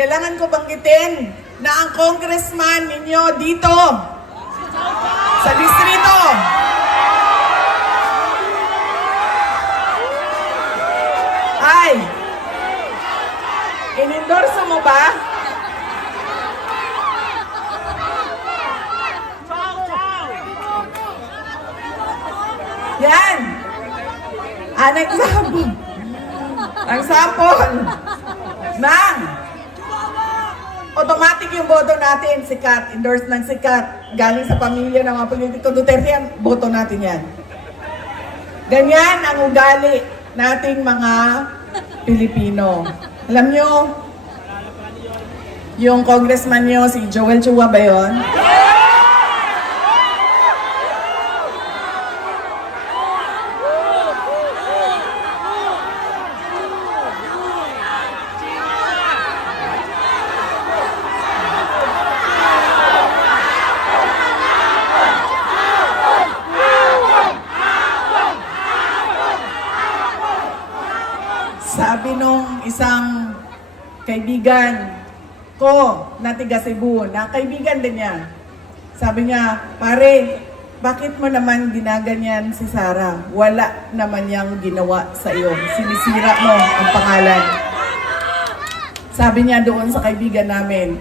kailangan ko banggitin na ang congressman ninyo dito sa distrito ay, in-endorso mo ba? Yan! Ang sample ng automatic yung boto natin, sikat, endorse ng sikat, galing sa pamilya ng mga politiko Duterte yan, boto natin yan. Ganyan ang ugali nating mga Pilipino. Alam nyo, yung congressman nyo, si Joel Chua ba yun? Sabi nung isang kaibigan ko na tiga Cebu, na kaibigan din niya. Sabi niya, pare, bakit mo naman ginaganyan si Sara? Wala naman niyang ginawa sa iyo. Sinisira mo ang pangalan. Sabi niya doon sa kaibigan namin,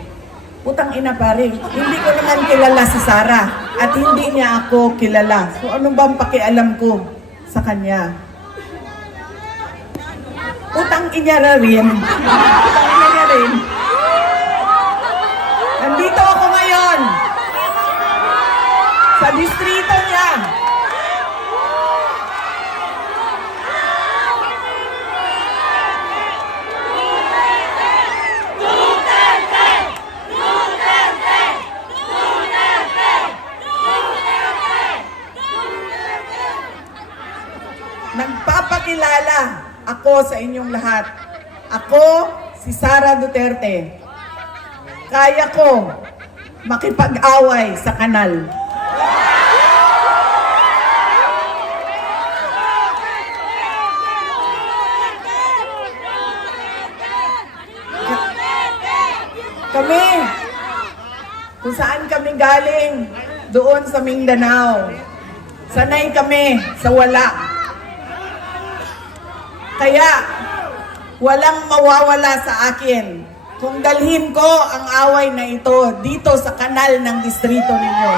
putang ina pare, hindi ko naman kilala si Sara at hindi niya ako kilala. So ano bang pakialam ko sa kanya? Utang inya na rin. Utang inya na rin. Nandito ako ngayon. Sa distrito niya. Nagpapakilala ako sa inyong lahat. Ako, si Sara Duterte. Kaya ko makipag-away sa kanal. Kami, kung saan kami galing, doon sa Mindanao. Sanay kami sa wala. Kaya, walang mawawala sa akin kung dalhin ko ang away na ito dito sa kanal ng distrito ninyo.